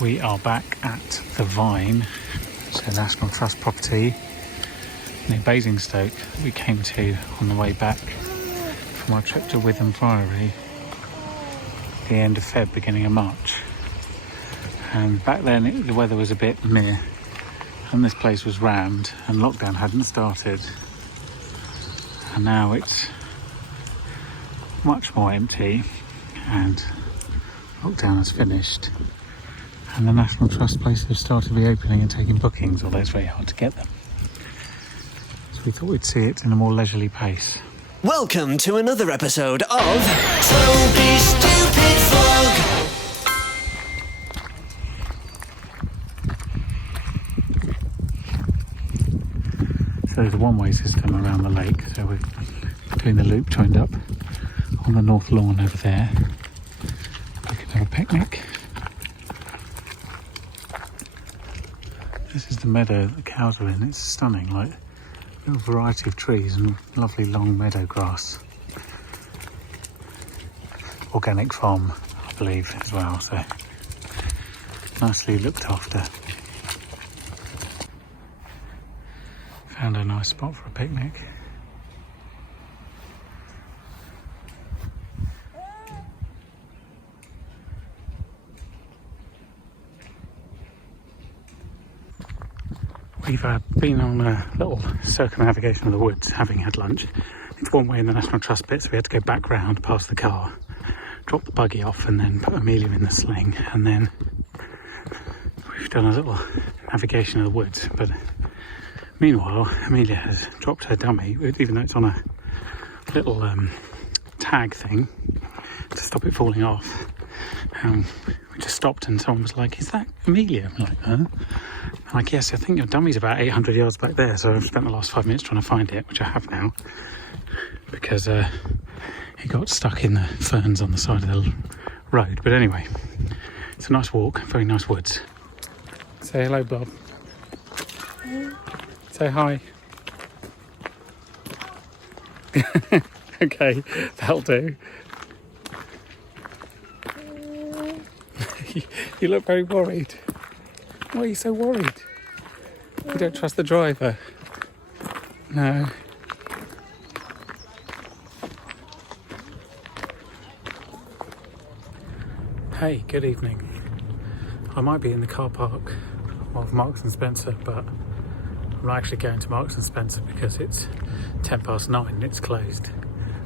We are back at the Vyne, so National Trust property near Basingstoke that we came to on the way back from our trip to Witham Priory at the end of Feb, beginning of March. And back then the weather was a bit meh and this place was rammed and lockdown hadn't started, and now it's much more empty and lockdown has finished. And the National Trust places have started reopening and taking bookings, although it's very hard to get them. So we thought we'd see it in a more leisurely pace. Welcome to another episode of Toby Stupid Vlog. So there's a one-way system around the lake, so we're doing the loop joined up on the north lawn over there. We can have a picnic. This is the meadow that the cows are in. It's stunning, like a little variety of trees and lovely long meadow grass. Organic farm, I believe, as well, so nicely looked after. Found a nice spot for a picnic. We've been on a little circumnavigation of the woods, having had lunch. It's one way in the National Trust bit, so we had to go back round past the car, drop the buggy off and then put Amelia in the sling, and then we've done a little navigation of the woods. But meanwhile, Amelia has dropped her dummy, even though it's on a little tag thing to stop it falling off. We just stopped and someone was like, "Is that Amelia?" I'm like, "Huh?" I'm like, "Yes, I think your dummy's about 800 yards back there." So I've spent the last 5 minutes trying to find it, which I have now, because it got stuck in the ferns on the side of the road. But anyway, it's a nice walk, very nice woods. Say hello, Bob. Say hi. Okay, that'll do. You look very worried. Why are you so worried? You don't trust the driver? No. Hey, good evening. I might be in the car park of Marks and Spencer, but I'm not actually going to Marks and Spencer because it's 9:10 and it's closed.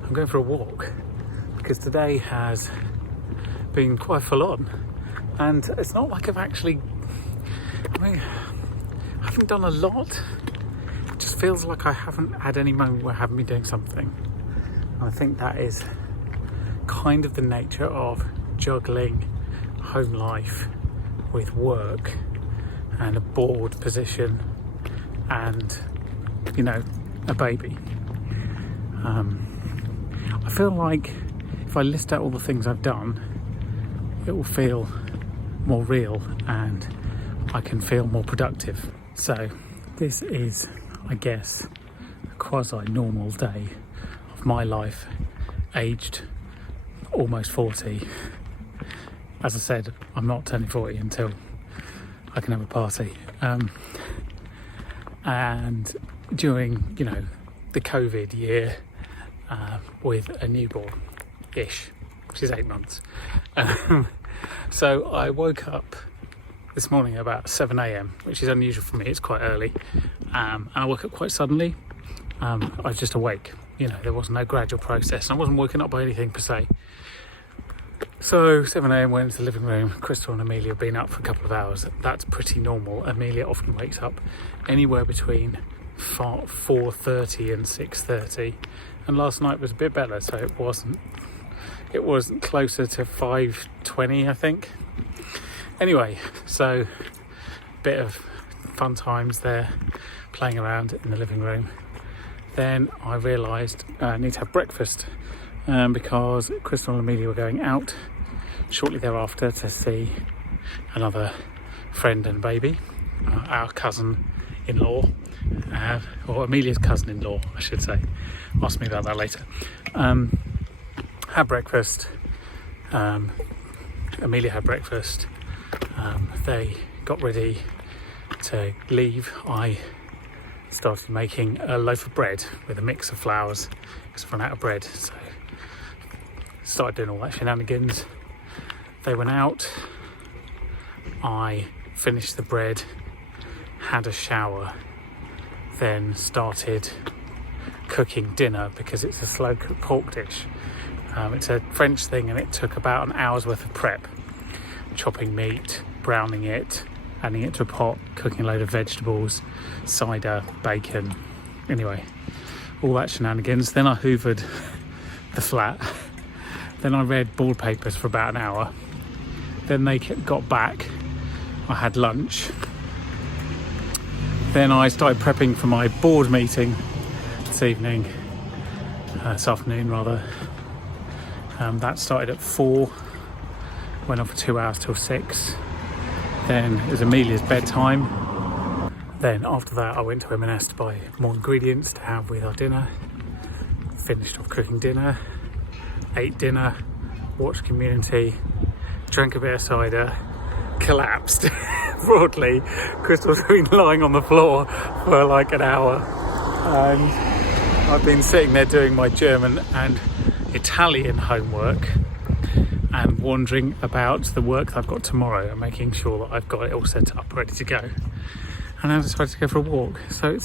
I'm going for a walk because today has been quite full on, and it's not like I haven't done a lot. It just feels like I haven't had any moment where I haven't been doing something. And I think that is kind of the nature of juggling home life with work and a board position and, you know, a baby. I feel like if I list out all the things I've done, it will feel more real and I can feel more productive. So this is, I guess, a quasi-normal day of my life, aged almost 40. As I said, I'm not turning 40 until I can have a party. And during, you know, the COVID year, with a newborn-ish, which is 8 months. So I woke up this morning at about 7 a.m, which is unusual for me, it's quite early. And I woke up quite suddenly. I was just awake, you know, there was no gradual process. And I wasn't woken up by anything per se. So 7 a.m, went into the living room. Crystal and Amelia have been up for a couple of hours. That's pretty normal. Amelia often wakes up anywhere between 4:30 and 6:30. And last night was a bit better, so it wasn't closer to 5:20, I think. Anyway, so a bit of fun times there, playing around in the living room. Then I realised I need to have breakfast because Crystal and Amelia were going out shortly thereafter to see another friend and baby, our cousin-in-law, or Amelia's cousin-in-law, I should say. Ask me about that later. Had breakfast. Amelia had breakfast. They got ready to leave. I started making a loaf of bread with a mix of flours because I've run out of bread, so started doing all that shenanigans. They went out, I finished the bread, had a shower, then started cooking dinner because it's a slow cooked pork dish. It's a French thing and it took about an hour's worth of prep. Chopping meat, browning it, adding it to a pot, cooking a load of vegetables, cider, bacon, anyway, all that shenanigans. Then I hoovered the flat. Then I read board papers for about an hour. Then they got back. I had lunch. Then I started prepping for my board meeting this afternoon rather. That started at 4, went on for 2 hours till 6. Then it was Amelia's bedtime. Then after that I went to M&S to buy more ingredients to have with our dinner. Finished off cooking dinner, ate dinner, watched Community, drank a bit of cider, collapsed broadly. Crystal's been lying on the floor for like an hour, and I've been sitting there doing my German and Italian homework and wondering about the work that I've got tomorrow and making sure that I've got it all set up, ready to go. And I decided to go for a walk. So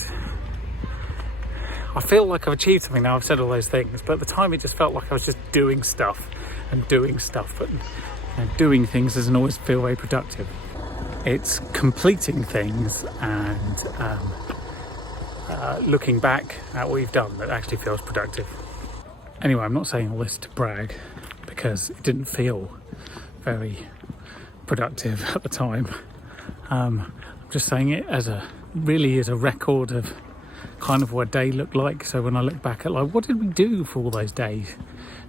I feel like I've achieved something now. I've said all those things, but at the time it just felt like I was just doing stuff, but doing things doesn't always feel very productive. It's completing things and looking back at what you've done that actually feels productive. Anyway, I'm not saying all this to brag because it didn't feel very productive at the time. I'm just saying it as a record of kind of what a day looked like. So when I look back at like, what did we do for all those days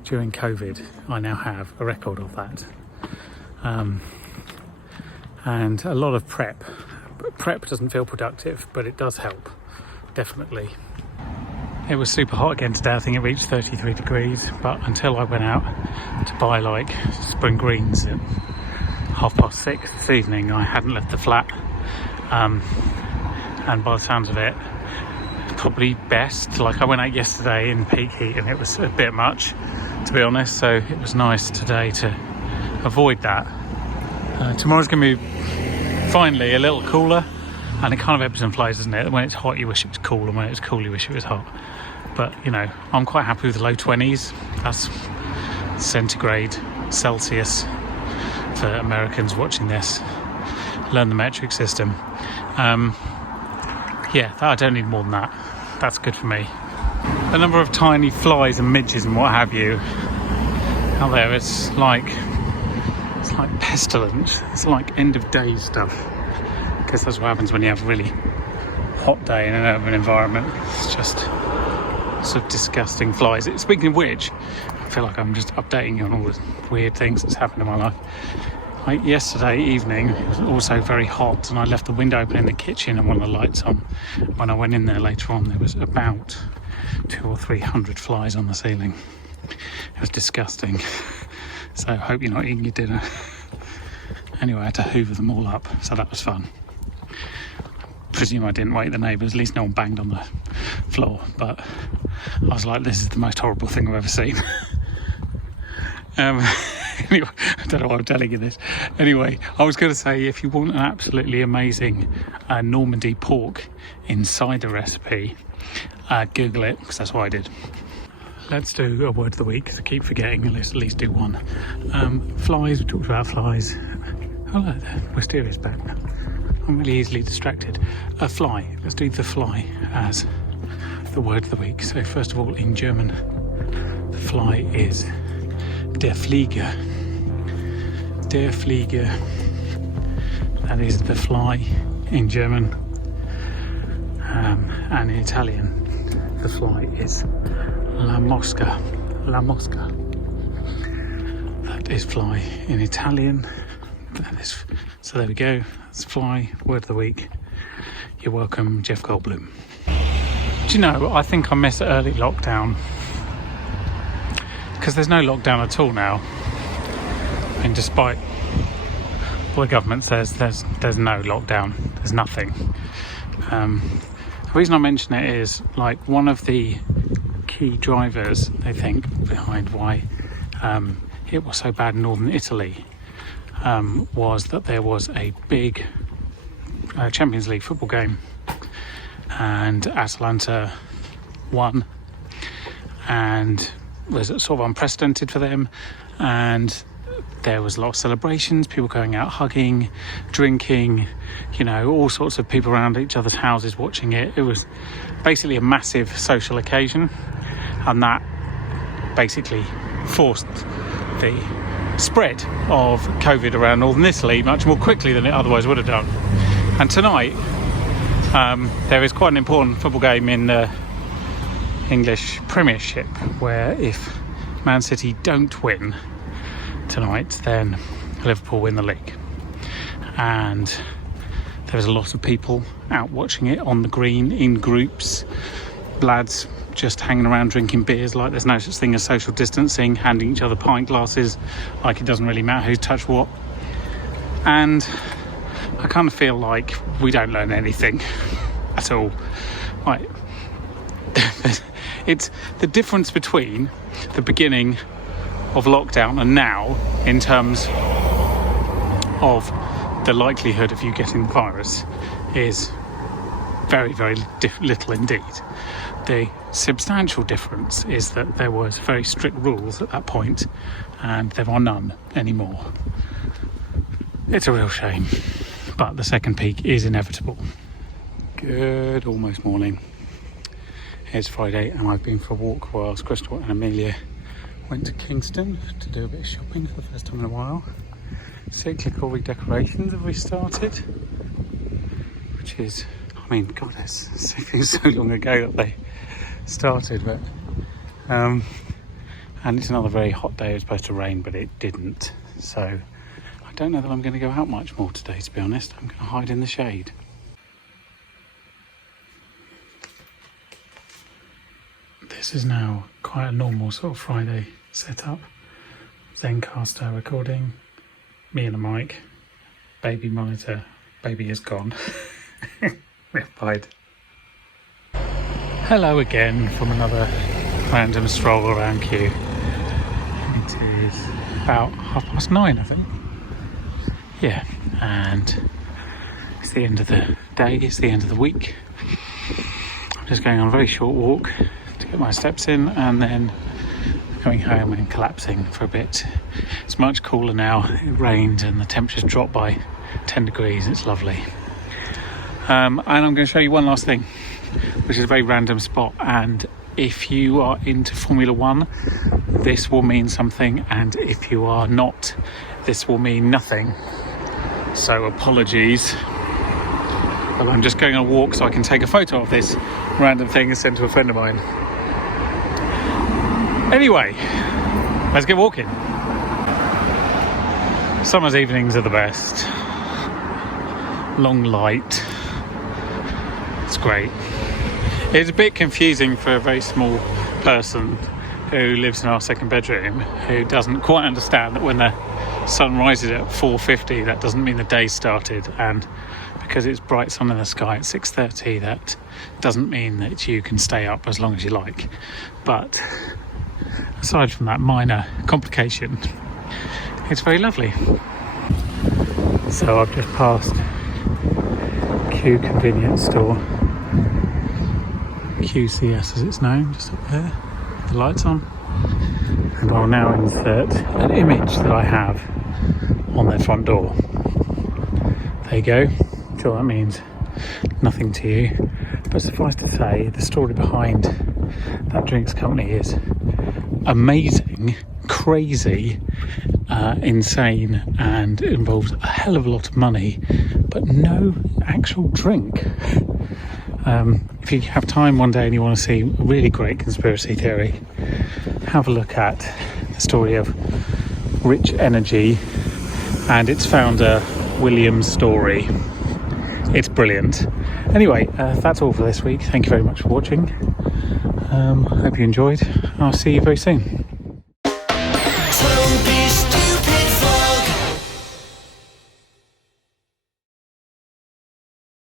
during COVID? I now have a record of that. And a lot of prep. Prep doesn't feel productive, but it does help, definitely. It was super hot again today. I think it reached 33 degrees, but until I went out to buy like spring greens at 6:30 this evening, I hadn't left the flat. And by the sounds of it, probably best. Like I went out yesterday in peak heat and it was a bit much, to be honest, so it was nice today to avoid that. Tomorrow's going to be finally a little cooler, and it kind of ebbs and flows, doesn't it? When it's hot you wish it was cool, and when it's cool you wish it was hot. But you know, I'm quite happy with the low 20s. That's centigrade Celsius for Americans watching this. Learn the metric system. I don't need more than that. That's good for me. The number of tiny flies and midges and what have you out there, it's like pestilence. It's like end of day stuff, because that's what happens when you have a really hot day in an urban environment. It's just sort of disgusting flies. Speaking of which, I feel like I'm just updating you on all the weird things that's happened in my life. Like yesterday evening, it was also very hot, and I left the window open in the kitchen and one of the lights on. When I went in there later on, there was about 200 or 300 flies on the ceiling. It was disgusting. So I hope you're not eating your dinner. Anyway, I had to hoover them all up, so that was fun. I presume I didn't wake the neighbours, at least no one banged on the floor, but I was like, this is the most horrible thing I've ever seen. Anyway, I don't know why I'm telling you this. Anyway, I was going to say, if you want an absolutely amazing Normandy pork in cider recipe, Google it, because that's what I did. Let's do a word of the week, because I keep forgetting. Let's at least do one. Flies, we talked about flies. Hello there, Wisteria's back now. I'm really easily distracted. A fly, let's do the fly as the word of the week. So first of all, in German, the fly is der Flieger. Der Flieger. That is the fly in German. And in Italian, the fly is la mosca. La mosca. That is fly in Italian. That is, so there we go. That's fly, word of the week. You're welcome, Jeff Goldblum. Do you know, I think I miss early lockdown, because there's no lockdown at all now. And despite Well, the government says there's no lockdown, there's nothing. The reason I mention it is, like, one of the key drivers, they think, behind why it was so bad in northern Italy was that there was a big Champions League football game, and Atalanta won, and was sort of unprecedented for them, and there was a lot of celebrations, people going out hugging, drinking, you know, all sorts of people around each other's houses watching it. It was basically a massive social occasion, and that basically forced the spread of COVID around northern Italy much more quickly than it otherwise would have done. And tonight there is quite an important football game in the English Premiership, where if Man City don't win tonight, then Liverpool win the league. And there was a lot of people out watching it on the green in groups, lads just hanging around drinking beers like there's no such thing as social distancing, handing each other pint glasses like it doesn't really matter who's touched what. And I kind of feel like we don't learn anything at all. Like, it's the difference between the beginning of lockdown and now in terms of the likelihood of you getting the virus is very, very little indeed. The substantial difference is that there was very strict rules at that point, and there are none anymore. It's a real shame, but the second peak is inevitable. Good almost morning. It's Friday, and I've been for a walk whilst Crystal and Amelia went to Kingston to do a bit of shopping for the first time in a while. Cyclical redecorations have restarted, which is, I mean, God, it feels so long ago that they started, but and it's another very hot day. It was supposed to rain, but it didn't, so I don't know that I'm going to go out much more today, to be honest. I'm going to hide in the shade. This is now quite a normal sort of Friday setup. Zencaster recording, me and a mic, baby monitor, baby is gone. We've pied. Hello again from another random stroll around Kew. It is about 9:30, I think. Yeah, and it's the end of the day, it's the end of the week. I'm just going on a very short walk to get my steps in, and then going home and collapsing for a bit. It's much cooler now. It rained and the temperature's dropped by 10 degrees. It's lovely. And I'm going to show you one last thing, which is a very random spot, and if you are into Formula 1, this will mean something, and if you are not, this will mean nothing. So apologies, but I'm just going on a walk so I can take a photo of this random thing and send to a friend of mine. Anyway, let's get walking. Summer's evenings are the best. Long light. It's great. It's a bit confusing for a very small person who lives in our second bedroom, who doesn't quite understand that when the sun rises at 4:50, that doesn't mean the day started, and because it's bright sun in the sky at 6:30, that doesn't mean that you can stay up as long as you like. But aside from that minor complication, it's very lovely. So I've just passed Kew convenience store, QCS as it's known, just up there, with the lights on, and I'll now insert an image that I have on their front door. There you go. I'm sure that means nothing to you, but suffice to say, the story behind that drinks company is amazing, crazy, insane, and involves a hell of a lot of money, but no actual drink. If you have time one day and you want to see a really great conspiracy theory, have a look at the story of Rich Energy and its founder William's story. It's brilliant. Anyway, that's all for this week. Thank you very much for watching. Hope you enjoyed. I'll see you very soon.